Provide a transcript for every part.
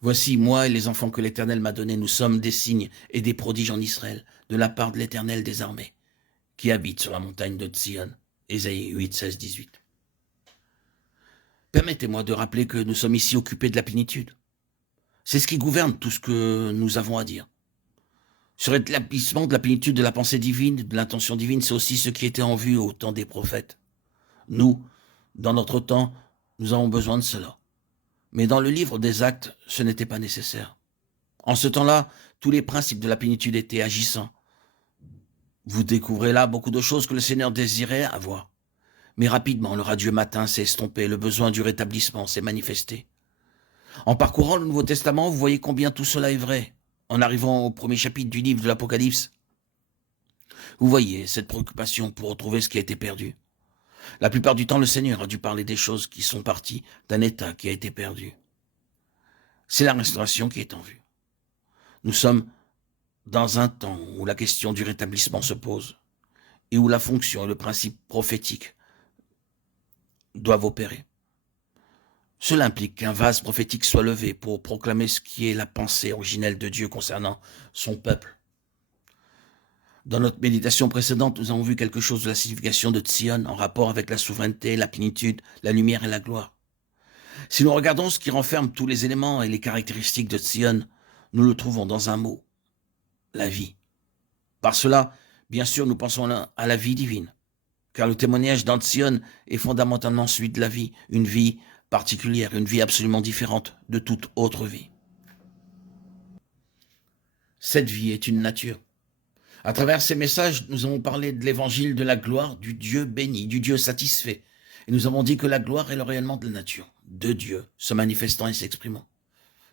Voici, moi et les enfants que l'Éternel m'a donnés, nous sommes des signes et des prodiges en Israël, de la part de l'Éternel des armées, qui habite sur la montagne de Sion. Ésaïe 8, 16, 18. Permettez-moi de rappeler que nous sommes ici occupés de la plénitude. C'est ce qui gouverne tout ce que nous avons à dire. Sur l'établissement de la plénitude de la pensée divine, de l'intention divine, c'est aussi ce qui était en vue au temps des prophètes. Nous, dans notre temps, nous avons besoin de cela. Mais dans le livre des Actes, ce n'était pas nécessaire. En ce temps-là, tous les principes de la plénitude étaient agissants. Vous découvrez là beaucoup de choses que le Seigneur désirait avoir. Mais rapidement, le radieux matin s'est estompé, le besoin du rétablissement s'est manifesté. En parcourant le Nouveau Testament, vous voyez combien tout cela est vrai. En arrivant au premier chapitre du livre de l'Apocalypse, vous voyez cette préoccupation pour retrouver ce qui a été perdu. La plupart du temps, le Seigneur a dû parler des choses qui sont parties d'un état qui a été perdu. C'est la restauration qui est en vue. Nous sommes dans un temps où la question du rétablissement se pose et où la fonction et le principe prophétique doivent opérer. Cela implique qu'un vase prophétique soit levé pour proclamer ce qui est la pensée originelle de Dieu concernant son peuple. Dans notre méditation précédente, nous avons vu quelque chose de la signification de Sion en rapport avec la souveraineté, la plénitude, la lumière et la gloire. Si nous regardons ce qui renferme tous les éléments et les caractéristiques de Sion, nous le trouvons dans un mot, la vie. Par cela, bien sûr, nous pensons à la vie divine, car le témoignage d'Antsion est fondamentalement celui de la vie, une vie particulière, une vie absolument différente de toute autre vie. Cette vie est une nature. À travers ces messages, nous avons parlé de l'évangile de la gloire du Dieu béni, du Dieu satisfait. Et nous avons dit que la gloire est le rayonnement de la nature, de Dieu, se manifestant et s'exprimant.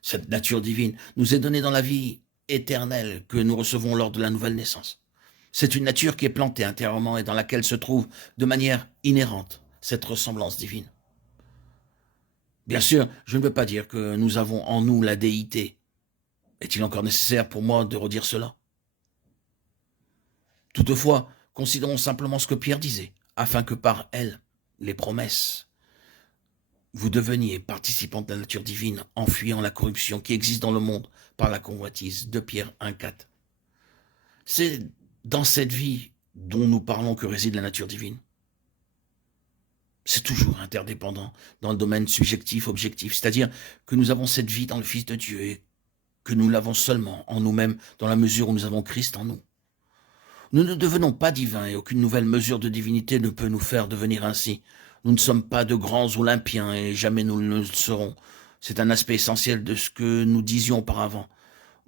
Cette nature divine nous est donnée dans la vie éternelle que nous recevons lors de la nouvelle naissance. C'est une nature qui est plantée intérieurement et dans laquelle se trouve de manière inhérente cette ressemblance divine. Bien sûr, je ne veux pas dire que nous avons en nous la déité. Est-il encore nécessaire pour moi de redire cela? Toutefois, considérons simplement ce que Pierre disait, afin que par elle, les promesses, vous deveniez participants de la nature divine en fuyant la corruption qui existe dans le monde par la convoitise. 2 Pierre 1,4. C'est dans cette vie dont nous parlons que réside la nature divine. C'est toujours interdépendant dans le domaine subjectif-objectif, c'est-à-dire que nous avons cette vie dans le Fils de Dieu et que nous l'avons seulement en nous-mêmes dans la mesure où nous avons Christ en nous. Nous ne devenons pas divins et aucune nouvelle mesure de divinité ne peut nous faire devenir ainsi. Nous ne sommes pas de grands Olympiens et jamais nous ne le serons. C'est un aspect essentiel de ce que nous disions auparavant.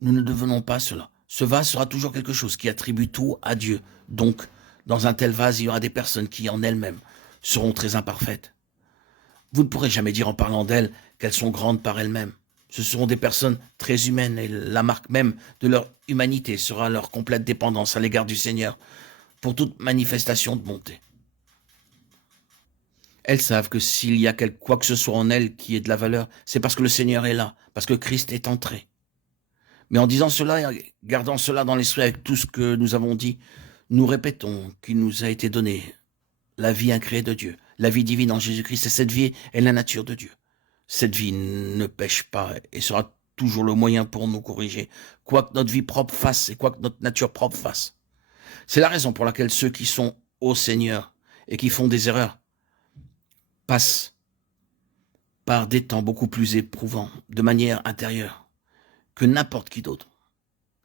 Nous ne devenons pas cela. Ce vase sera toujours quelque chose qui attribue tout à Dieu. Donc, dans un tel vase, il y aura des personnes qui, en elles-mêmes, seront très imparfaites. Vous ne pourrez jamais dire en parlant d'elles qu'elles sont grandes par elles-mêmes. Ce seront des personnes très humaines et la marque même de leur humanité sera leur complète dépendance à l'égard du Seigneur pour toute manifestation de bonté. Elles savent que s'il y a quoi que ce soit en elles qui ait de la valeur, c'est parce que le Seigneur est là, parce que Christ est entré. Mais en disant cela et gardant cela dans l'esprit avec tout ce que nous avons dit, nous répétons qu'il nous a été donné la vie incréée de Dieu, la vie divine en Jésus-Christ, et cette vie est la nature de Dieu. Cette vie ne pêche pas et sera toujours le moyen pour nous corriger, quoi que notre vie propre fasse et quoi que notre nature propre fasse. C'est la raison pour laquelle ceux qui sont au Seigneur et qui font des erreurs passent par des temps beaucoup plus éprouvants, de manière intérieure, que n'importe qui d'autre.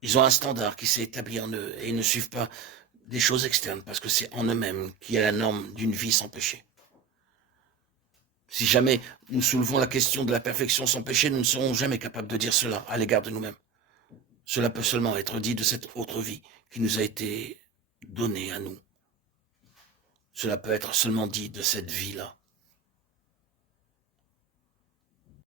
Ils ont un standard qui s'est établi en eux et ils ne suivent pas des choses externes parce que c'est en eux-mêmes qu'il y a la norme d'une vie sans péché. Si jamais nous soulevons la question de la perfection sans péché, nous ne serons jamais capables de dire cela à l'égard de nous-mêmes. Cela peut seulement être dit de cette autre vie qui nous a été donnée à nous. Cela peut être seulement dit de cette vie-là.